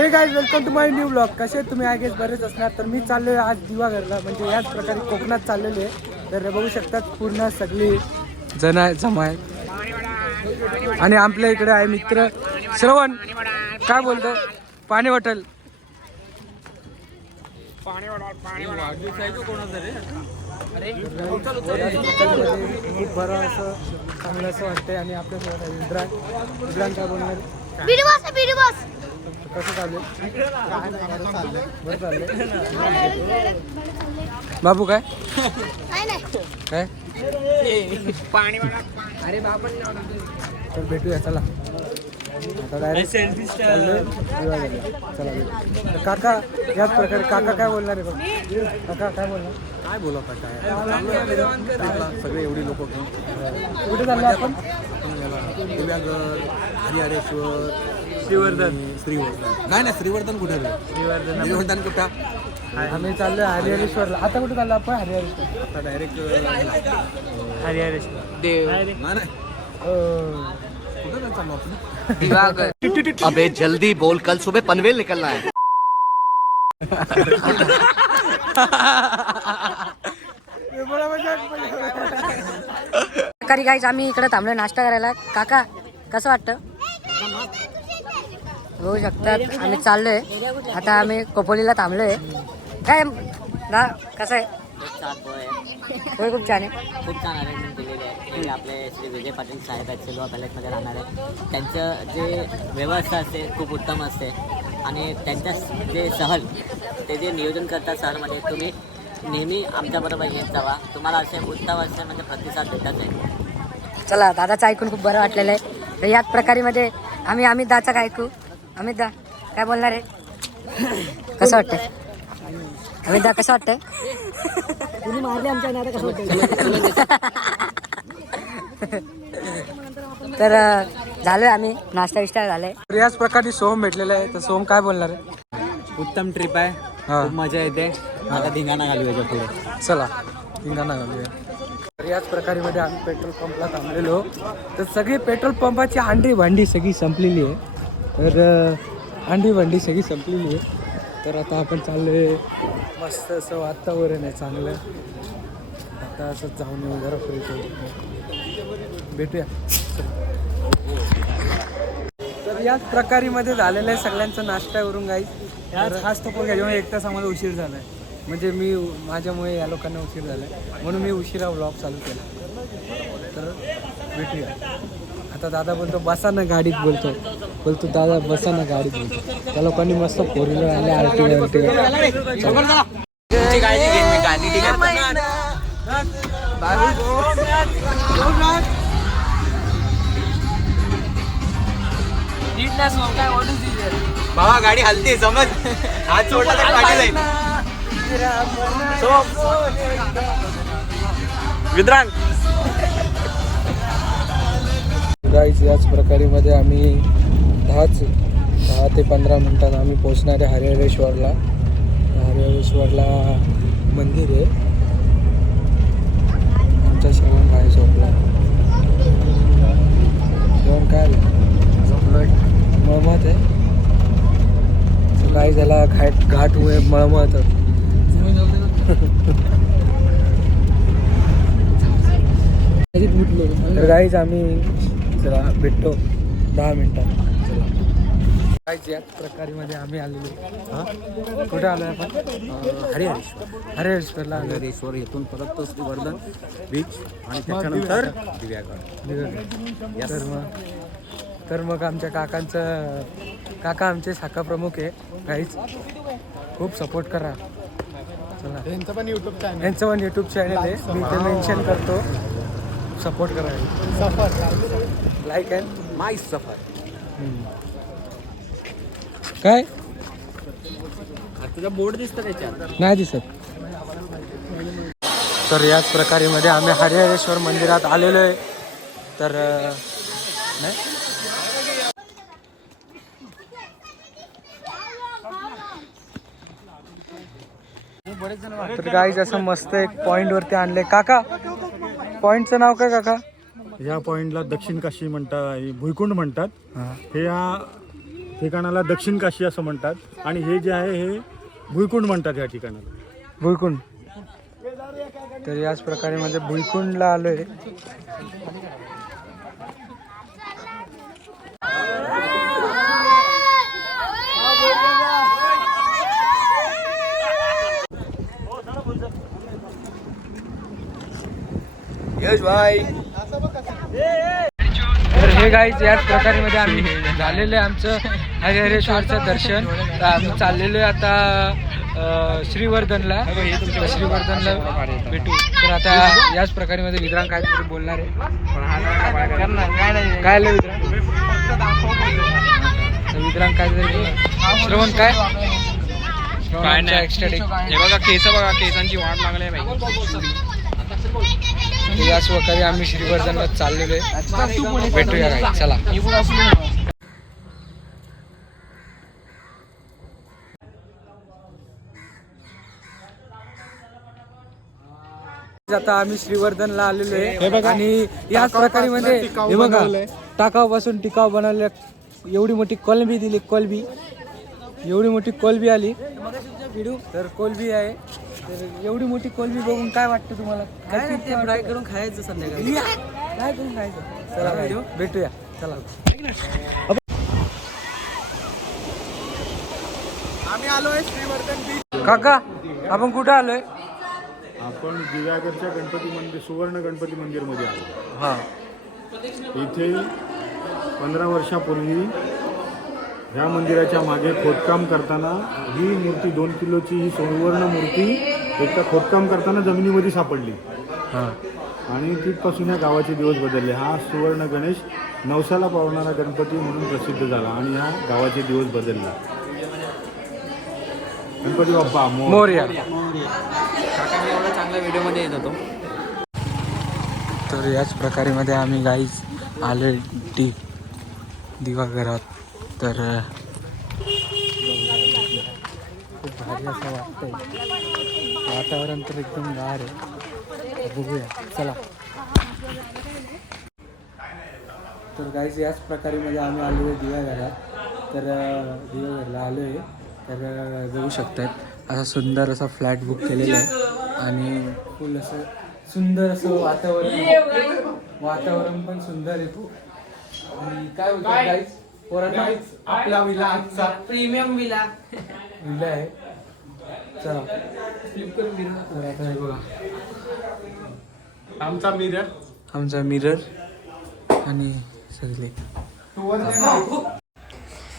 हे guys welcome to my new blog. कसे तुम्ही आय गेस बरेच असणार. तर मी चाललोय आज दिवाघरला, म्हणजे याच प्रकारे कोकणात चाललेले आहे. तर बघू शकतात पूर्ण सगळी जण जमा आहे. आणि आपल्या इकडे आहे मित्र श्रवण. काय बोलतो? पाणी बॉटल खूप बरं असं चांगलं असं वाटतंय. आणि आपल्यासोबत विद्रान काय बोलणार? कसं चाललंय? बरं चाललंय. बाबू काय काय तर भेटूया चला. आता डायरेक्ट चला. काका याच प्रकारे काका काय बोलणार आहे? बघ काका काय बोलणार? काय बोला काय सगळे एवढी लोक घेऊन कुठे चाललो आपण? दिव्यागड, हरिहरेश्वर, श्रीवर्धन. नाही श्रीवर्धन कुठे? श्रीवर्धन कुठं? आम्ही चाललोय हरिहरेश्वरला. आता कुठे चाललो आपण? हरिहरेश्वर. आता डायरेक्ट हरिहरेश्वर देव नाही कुठं नाही चाललो आपण. अबे जल्दी बोल, कल सुबह पनवेल निकलना है. सकाळी गाईज आम्ही इकडे थांबलो नाश्ता करायला. काका कसं वाटतं? होऊ शकतात. आम्ही चाललोय आता. आम्ही कोपोलीला थांबलोय. काय ना कसं आहे? होय खूप छान आहे. खूप छान अरेंजमेंट केलेली आहे. हे आपले श्री विजय पाटील साहेब आहेत, सिल्वा पॅलेसमध्ये राहणार आहे. त्यांचं जे व्यवस्था असते खूप उत्तम असते. आणि त्यांच्या जे सहल ते जे नियोजन करतात सहलमध्ये, तुम्ही नेहमी आमच्याबरोबर येत जावा. तुम्हाला असे उत्तम असे म्हणजे प्रतिसाद भेटत आहे. चला दादाचं ऐकून खूप बरं वाटलेलं आहे. तर याच प्रकारे आम्ही अमित दाचा काय ऐकू. अमित दा काय बोलणार आहे? कसं वाटतं अमित दा? कसं वाटतंय? तुम्ही मारले आमच्या नाता कसं वाटतं? तर झालोय आम्ही नाश्ता विष्टा झालाय. याच प्रकारे सोहम भेटलेला आहे. तर सोहम काय बोलणार आहे? उत्तम ट्रिप आहे, खूप मजा येते. आता धिंगाणा घालू याच्या पुढे. चला धिंगाणा घालूया. तर याच प्रकारे आम्ही पेट्रोल पंपला थांबलेलो. तर सगळी पेट्रोल पंपाची हांडी भांडी सगळी संपलेली आहे. तर हांडी भांडी सगळी संपलेली आहे. तर आता आपण चाललोय. मस्त असं वातावरण आहे चांगलं. आता असंच जाऊन येऊ जरा फ्रेश होऊ. भेटूया. तर याच प्रकारे झालेलं आहे सगळ्यांचं नाश्त्यावरून गाई. खास तो घेऊन एक तास आम्हाला उशीर झाला आहे. म्हणजे माझ्यामुळे या लोकांना उशीर झाला आहे, म्हणून मी उशिरा व्लॉग चालू केला. तर भेटूया. आता दादा बोलतो बसा ना गाडीत. बोलतो दादा बसा ना गाडीत. बोलतो त्या लोकांनी मस्त फोर व्हीलर आणले. आरटी बाबा गाडी हलते समज. हात सोडला तर गाडी जाईल. विद्रांग गाईज याच प्रकारे आम्ही 10 ते 15 मिनिटात आम्ही पोहोचणार आहे हरिहरेश्वरला. हरिहरेश्वरला मंदिर आहे. आमच्या श्रवण काय झोपला. श्रवण काय झोपलोय मळमत आहे. काही झाला घाट मळमत. तर गाईज आम्ही चला भेटतो 10 मिनिटात. गाईज याच प्रकारे आम्ही आलेलो. कुठे आलो आपण? हरिहरेश्वरला. हरिहरेश्वर येथून परत श्रीवर्धन बीच आणि त्याच्यानंतर दिव्यागड. तर मग आमच्या काका आमचे शाखा प्रमुख आहे. गाईज खूप सपोर्ट करा. चला यांचं पण यूट्यूब चॅनल आहे. मी ते मेन्शन करतो. सपोर्ट करा. लाईक अँड माय सफर. काय तुझा बोर्ड दिसतं त्याच्यात? नाही दिसत. तर याच प्रकारे आम्ही हरिहरेश्वर मंदिरात आलेलो आहे. तर नाही तर गाईज असं मस्त एक पॉइंट वरती आणले. काका पॉइंटचं नाव काय काका? या पॉइंटला दक्षिण काशी म्हणतात, भुईकुंड म्हणतात. हे या ठिकाणाला दक्षिण काशी असं म्हणतात. आणि हे जे आहे हे भुईकुंड म्हणतात या ठिकाणाला. भुईकुंड. तर याच प्रकारे म्हणजे भुईकुंडला आलोय. यश भाई तर हे गाईज याच प्रकारे मध्ये आम्ही झालेलं आहे आमचं हरिहरेश्वरचं दर्शन. तर आम्ही चाललेलो आहे आता श्रीवर्धनला. श्रीवर्धनला भेटू. तर आता याच प्रकारे मध्ये विद्रांग काहीतरी बोलणार आहे. काय आलं विद्रांग काहीतरी श्रवण काय नाही एक्स्ट्रा हे बघा केस बघा केसांची वाट लागली आहे. याच प्रकारे आम्ही श्रीवर्धनला चाललेलो आहे. भेटूया काय चला. आता आम्ही श्रीवर्धनला आलेलो आहे आणि याच प्रकारे म्हणजे हे बघा टाकावापासून टिकाव बनवले. एवढी मोठी कोलंबी दिली. कोलंबी एवढी मोठी कोलंबी आली. तर कोलंबी आहे. तर एवढी मोठी कोलंबी बघून काय वाटतं तुम्हाला? फ्राय करून खायचं संध्याकाळी. काय करून खायचं? चला भेटूया चला. आम्ही आलोय श्रीवर्धन बीच. काका आपण कुठं आलोय? आपण दिव्यागरच्या गणपती मंदिर सुवर्ण गणपती मंदिरमध्ये आलो. हा. इथे 15 वर्षापूर्वी ह्या मंदिराच्या मागे खोदकाम करताना ही मूर्ती 2 किलोची ही सुवर्ण मूर्ती एकदा खोदकाम करताना जमिनीमध्ये सापडली. आणि तिथपासून या गावाचे दिवस बदलले. हा सुवर्ण गणेश नवसाला पावणारा गणपती म्हणून प्रसिद्ध झाला आणि ह्या गावाचे दिवस बदलला. गणपती बाप्पा मोरया. काका मी एवढा चांगल्या व्हिडिओमध्ये येत होतो. तर याच प्रकारे मध्ये आम्ही गाईज आले दिवाघरात. तर खूप भारी असं वाटतंय. वातावरण तर एकदम गार आहे. बघूया चला. तर गाईज याच प्रकारे मध्ये आम्ही आलो आहे दिवाघरात. तर दिवाघरला आलो आहे. तर बघू शकतात असा सुंदर असा फ्लॅट बुक केलेला आहे आणि फुल असं सुंदर असं वातावरण पण सुंदर आहे खूप. आणि काय होतं गाईज पोरांना आपला विला आजचा प्रीमियम विला आहे. चला फ्लिप करून मिरर बघा. आमचा मिरर आणि सगळे.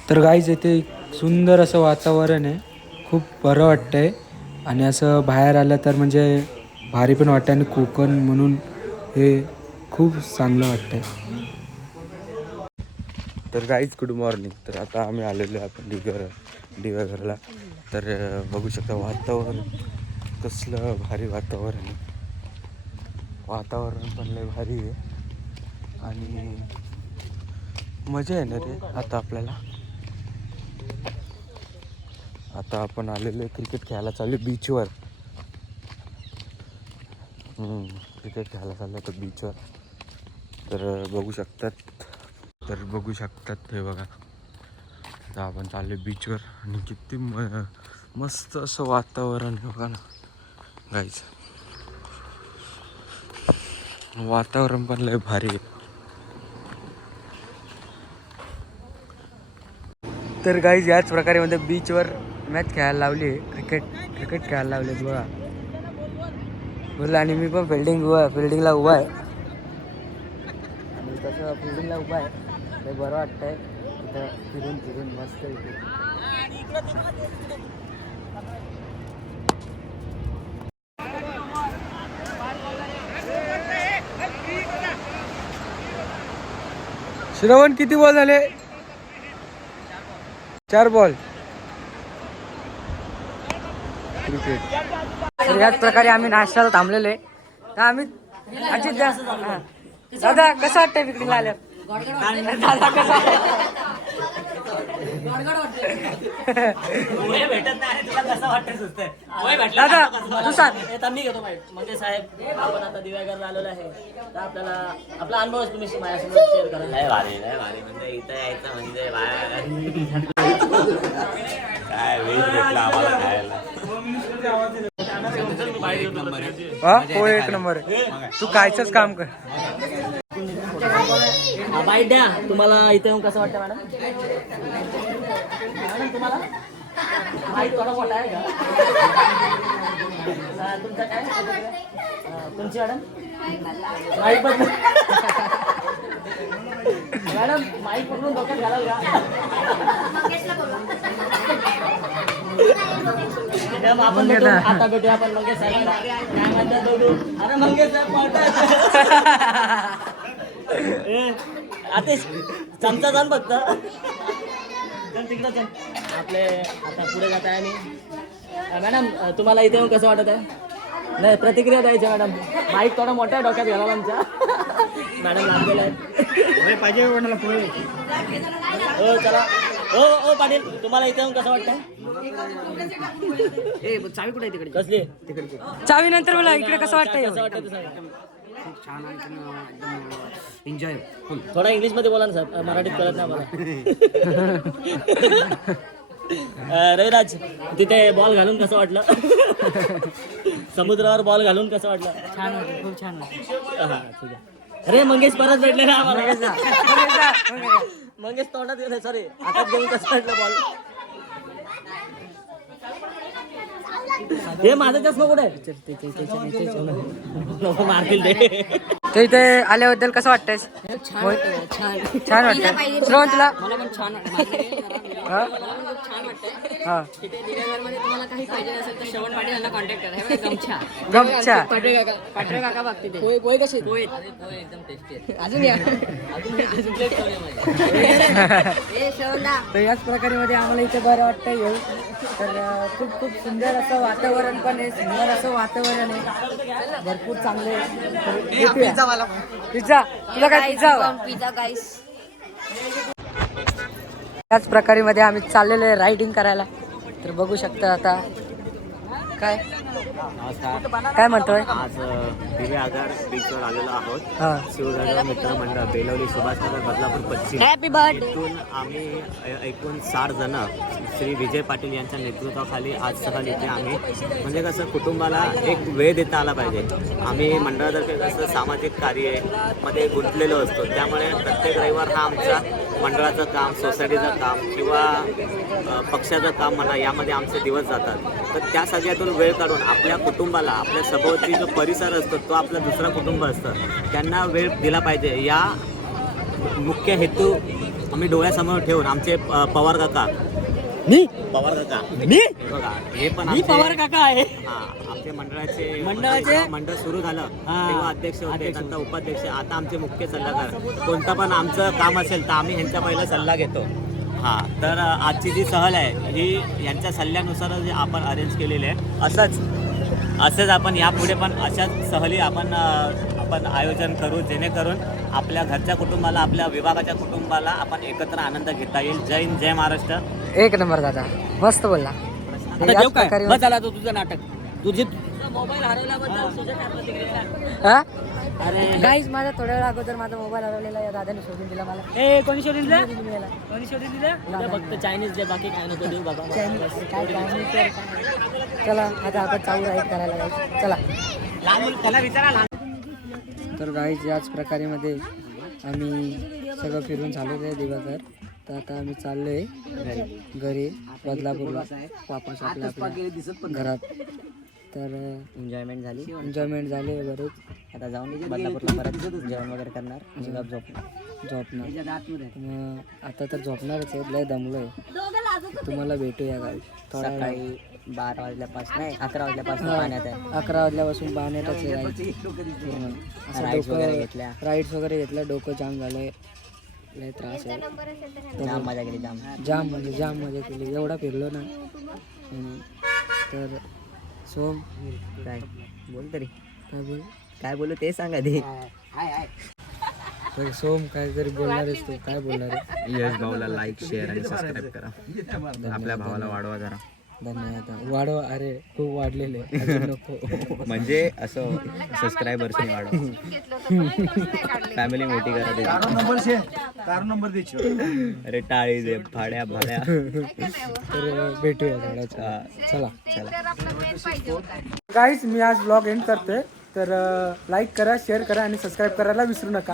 तर गाईज येथे सुंदर असं वातावरण आहे. खूप बरं वाटतंय आणि असं बाहेर आलं तर म्हणजे भारी पण वाटतं आणि कोकण म्हणून हे खूप चांगलं वाटतंय. तर गाईज गुड मॉर्निंग. तर आता आम्ही आलेलो आहे आपण दिव्याघरला. तर बघू शकता वातावरण कसलं भारी वातावरण आहे. वातावरण पण लय भारी आहे आणि मजा येणार आहे आता आपल्याला. आता आपण आलेलो क्रिकेट खेळायला चालू बीचवर. क्रिकेट खेळायला चाललो होतं बीचवर. तर बघू शकतात हे बघा. आता आपण चाललो बीचवर आणि किती मस्त असं वातावरण आहे बघा ना गाईज. वातावरण पण लय भारी आहे. तर गाईज याच प्रकारे मध्ये बीचवर मॅच खेळायला लावली आहे. क्रिकेट खेळायला लावले बघा बोलला. आणि मी पण फिल्डिंगला उभा आहे आणि तसं फिल्डिंगला उभा आहे. ते बरं वाटतंय इथं फिरून मस्त इथे. श्रवण किती बॉल झाले? 4 बॉल. क्रिकेट. तर याच प्रकारे आम्ही नाश्त्याला थांबलेलो आहे. तर आम्ही अजित दादा कसं वाटतंय विक्रीला आल्या? दादा कसं वय भेटत नाही तुला कसं वाटतं सुचतंय वय दादा तू सांग. मी घेतो माहिती म्हणजे साहेब आपण आता दिव्यागरला आलेलो आहे तर आपल्याला आपला अनुभव तुम्ही माझ्यासमोर शेअर करा. लय भारी म्हणजे इथं यायचं म्हणजे काय वेळ भेटला आम्हाला खायला. हा हो एक नंबर आहे. तू खायचंच काम कर. बाईट द्या. तुम्हाला इथे येऊन कसं वाटतं मॅडम? मॅडम तुम्हाला बाईट थोडा मोठा आहे का? तुमचं काय तुमची मॅडम माईक बद्दल मॅडम माईक पकडून डोक्यात घालाल का? आपण भेटू आता भेटूया आपण मंगेश साहेबांना काय म्हणतात बघू. अरे मंगेश साहेब आता चमचा जाण फक्त चल तिकडं चल. आपले आता पुढे जात आहे आम्ही. मॅडम तुम्हाला इथे येऊन कसं वाटत आहे? नाही प्रतिक्रिया द्यायची मॅडम. माईक थोडा मोठ्या डोक्यात घाला आमच्या. मॅडम लागलेला आहे पाहिजे हो चला हो हो पाटील तुम्हाला इथे येऊन कसं वाटतं? चावी कुठे आहे तिकडे? कसली तिकडे? चावी नंतर मला इकडे कसं वाटतंय? कसं वाटतं तुझं? छान आहे एन्जॉय फुल. थोडा इंग्लिश मध्ये बोला ना सर मराठीत कळत नाही मला. रविराज तिथे बॉल घालून कसं वाटलं? समुद्रावर बॉल घालून कसं वाटलं? छान होतं खूप छान होतं. हा ठीक आहे. अरे मंगेश परत भेटले ना आम्हाला. मंगेश तोंडात गेले सॉरी हातात घेऊन कसं वाटलं बॉल? हे माझा चष्मा कुठे आहे? नको मारतील ते. तर इथे आल्याबद्दल कसं वाटतंय? छान वाटतं. छान वाटतंय. श्रवण तुला? मला पण छान वाटतं. हा? छान वाटतंय. हा. तिथे दिव्यागरमध्ये तुम्हाला काही पाहिजे असेल तर श्रवण पाटील यांना कॉन्टॅक्ट करा. हे बघा, गमछा गमछा. पाटरे काका बघते ते पोहे कसे पोहे एकदम टेस्टी आहे. अजून या अजून प्लेट तर याच प्रकारे मध्ये आम्हाला इथे बरं वाटतं येऊ. तर खूप खूप सुंदर असं वातावरण पण आहे. सुंदर असं वातावरण आहे. भरपूर चांगले पिझ्झा. तुला काय पिझ्झा हवा? पिझ्झा गाईस. त्याच प्रकारे मध्ये आम्ही चाललेलो आहे रायडिंग करायला. तर बघू शकता आता काय काय म्हणतोय. आज दिव्यागर बीचवर आलेलो आहोत. हा शिवगंगा मित्रमंडळ बेलवली सुभाषनगर बदलापूर पश्चिम हॅपी बर्थडे. इथून आम्ही एकूण 60 जण श्री विजय पाटील यांच्या नेतृत्वाखाली आज सहल इथे आम्ही म्हणजे कसं कुटुंबाला एक वेळ देता आला पाहिजे. आम्ही मंडळातर्फे कसं सामाजिक कार्यामध्ये गुंतलेलो असतो त्यामुळे प्रत्येक रविवार हा आमचा मंडळाचं काम सोसायटीचं काम किंवा पक्षाचं काम म्हणा यामध्ये आमचे दिवस जातात. तर त्या सगळ्यातून वेळ काढून आपल्या कुटुंबाला आपल्या सभोवती जो परिसर असतो तो आपला दुसरा कुटुंब असतं त्यांना वेळ दिला पाहिजे या मुख्य हेतू आम्ही डोळ्यासमोर ठेवून आमचे पवार काका पवार काका बघा हे पण पवार काका आहे. आमचे मंडळाचे मंडळ सुरू झालं तेव्हा अध्यक्ष होते नंतर उपाध्यक्ष आता आमचे मुख्य सल्लागार. कोणतं पण आमचं काम असेल तर आम्ही ह्यांचा पहिला सल्ला घेतो. तर आजची जी सहल आहे ही यांच्या सल्ल्यानुसार जे आपण अरेंज केलेली आहे असंच आपण यापुढे पण अशाच सहली आपण आयोजन करू जेणेकरून आपल्या घरच्या कुटुंबाला आपल्या विभागाच्या कुटुंबाला आपण एकत्र आनंद घेता येईल. जय हिंद जय महाराष्ट्र. एक नंबर दादा मस्त बोलला. झाला तो तुझं नाटक तुझे मोबाईल हरवल्याबद्दल गाईज माझा थोड्या वेळा अगोदर माझा मोबाईल हरवलेला या दादाने शोधून दिला मला. कोणी शोधून दिलं फक्त चायनीज जे बाकी काय नको देऊ बाबा. चला आता आपण चालू राईड करायला जायचं. चला तर गाईज याच प्रकारे मध्ये आम्ही सगळं फिरून झालेलं आहे दिवसभर. तर आता आम्ही चाललोय घरी बदलापूरला वापस आपल्या घरात. तर एन्जॉयमेंट एन्जॉयमेंट झाली बरेच. आता जाऊन बदलापूरला परत जेवण वगैरे करणार झोपणार. मग आता तर झोपणारच आहे. लय दमलोय. तुम्हाला भेटूया गाईज सकाळी 12 वाजल्यापासून नाही 11 वाजल्यापासून पाण्यात आहे. 11 वाजल्यापासून पाण्यातच आहे गाईज. राईड्स वगैरे घेतल्या. राईड्स वगैरे घेतल्या. डोकं जाम झालंय. लय त्रास आहे. जाम मजा केली जाम मजा केली. एवढा फिरलो ना. तर सोम काय बोल तरी काय बोल काय बोलू ते सांगा ते तर सोम काहीतरी बोलणार आहेस तू, काय बोलणार आहे? यश भाऊला लाईक शेअर आणि सबस्क्राईब करा. आपल्या भावाला वाढवा जरा. धन्यवाद. वाढव, अरे खूप वाढलेले अजून नको. म्हणजे असं सबस्क्रायबर्स वाढवा. फॅमिली मोठी करा त्याची. अरे टाळी दे भाड्या भाड्या. तर भेटूया झाडाच्या. चला गाईज, मी आज ब्लॉग एंड करते. तर लाईक करा, शेअर करा आणि सबस्क्राईब करायला विसरू नका.